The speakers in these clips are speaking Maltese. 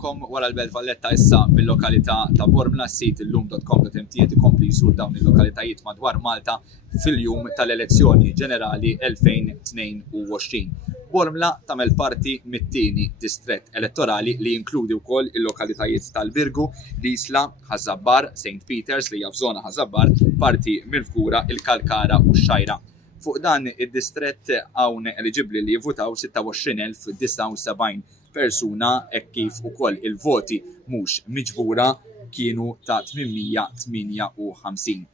nilqakom wara l-Belt Valletta issa mill-lokalità ta' Bormla. Sit illum.com.mt qed ikompli jsur dawn il-lokalitajiet madwar Malta fil-jum tal-elezzjoni ġenerali 2022. Bormla tagħmel parti mit-tieni distrett elettorali li jinkludi wkoll il-lokalitajiet tal-Birgu, l-Isla, Ħażabbar, St. Peters li hija f'żona Ħażabbar, parti mill-Fkura, il-Kalkara u x-Xajra. Fuq dan id-distrett hawn eliġibbli li jivvutaw 26,079 persuna hekk kif ukoll il-voti mhux miġbura kienu ta' 858.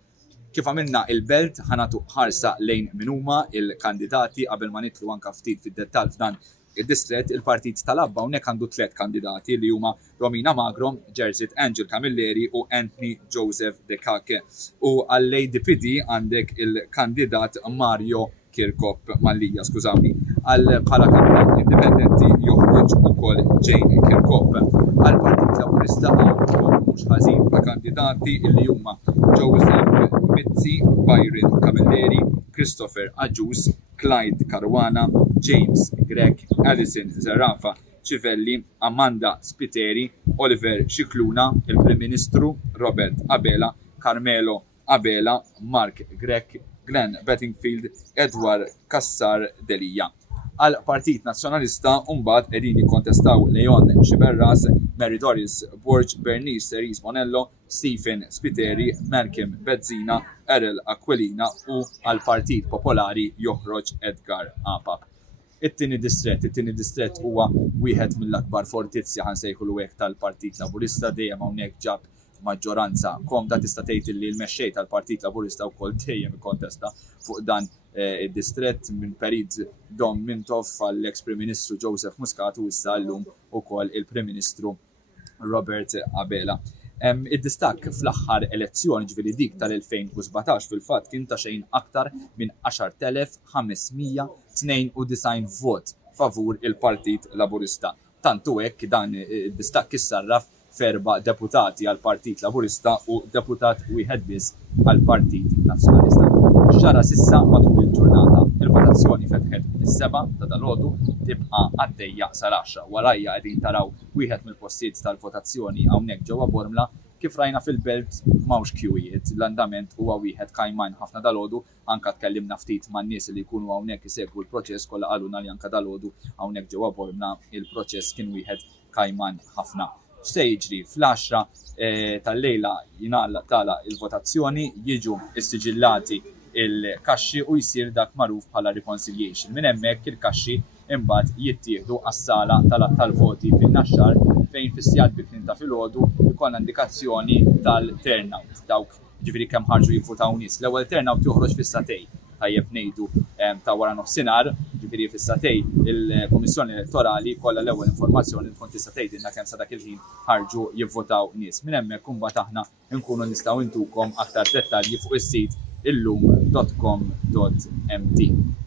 Kif għamilna il-belt ħanatu ħarsa lejn min huma il-kandidati qabel ma nitlu anke ftit fid-dettall f'dan id-distrett. Il-partit tal-Abba hawnhekk għandu 3 kandidati li huma Romina Magro, Jerzit Angel Camilleri u Anthony Joseph De Kake. U għall-ADPD għandek il-kandidat Mario Kirkop Mallija, skużawni. Bħala kandidat indipendenti joħroġ ukoll Jane Kirkop. Għall-Partit Laburista hawn mhux ħażin ta' kandidati li huma Joseph Mizzi, Byron Camilleri, Christopher Aġus, Clyde Caruana, James Grek, Alison Zarafa Civelli, Amanda Spiteri, Oliver Cicluna, il-Prim Ministru Robert Abela, Carmelo Abela, Mark Grek, Glenn Bettingfield, Edward Kassar Delija. Għal Partit Nazzjonalista mbagħad qegħdin jikkontestaw Leon Xiberras, Mary Doris Borg, Bernice Cerise Monello, Stephen Spiteri, Malcolm Bezzina, Errol Aquilina u għal Partit Popolari joħroġ Edgar Apap. It-tieni distrett huwa wieħed mill-akbar fortizzi ħansejħulu hekk tal-Partit Laburista, dejjem hawnhekk ġab maġġoranza komda. Tista' tgħid li l-mexxej tal-Partit Laburista wkoll dejjem ikkontesta fuq dan id-distrett minn perid Dom Mintoff għall-ex Prim Ministru Joseph Muscat u issa llum ukoll il-Prim Ministru Robert Abela. Id-distakk fl-aħħar elezzjoni ġifieri dik tal-2017 fil-fatt kien ta' xejn aktar minn 10,592 vot favur il-Partit Laburista. Tantu hekk dan id-distakk issarraf f'4 deputati għal Partit Laburista u deputat wieħed biss għal Partit Nazzjonalista. Ġara sissa matul il-ġurnata. Il-votazzjoni fetħet fis-7 ta' dalgħodu tibqa' għaddejja sal-10. Warajja qegħdin taraw wieħed mill-postijiet tal-votazzjoni hawnhekk ġewwa Bormla. Kif rajna fil-belt m'hawnx kjujiet, l-andament huwa wieħed kajman ħafna dalgħodu. Anke tkellimna ftit man-nies li jkunu hawnhekk isegwu l-proċess kollha qaluna li anke dalgħodu hawnhekk ġewwa Bormla il-proċess kien wieħed kajman ħafna. X'se jiġri fl-10 tal-lejla tala il-votazzjoni, jiġu issiġillati il-kaxxi u jsir dak magħruf bħala reconciliation. Minn hemmhekk il-kaxxi imbagħad jittieħdu għas-sala tal-voti fin-naxxar fejn fis-sigħat bikrin ta' filgħodu ikollna indikazzjoni tal-turnout. Dawk ġifieri kemm ħarġu jivvutaw nies. L-ewwel turnout joħroġ fis-satej. Tajjeb ngħidu ta' wara nofsinhar, ġifieri fis-satej il-Kummissjoni Elettorali kollha l-ewwel informazzjoni tkun tista' tgħidilna kemm sa dak il-ħin ħarġu jivvotaw nies. Minn hemmhekk imbagħad aħna nkunu nistgħu intukom aktar dettalji fuq is-sit illum.com.mt.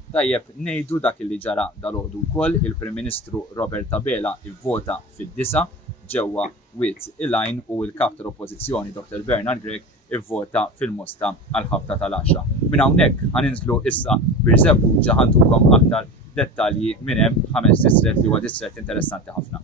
Tajjeb ngħidu dak li ġara dalgħodu wkoll il-Prim Ministru Robert Abela ivvota fid-9 ġewwa Witt il-Għajn u l-kap tal-Oppożizzjoni Dr. Bernard Grek ivvota fil-Mosta għal-ħabta tal-10. Minn hawnhekk ħaninżlu issa b'Iżebbuġa ħantukom aktar dettalji minn hemm 5 distrett li huwa distrett interessanti ħafna.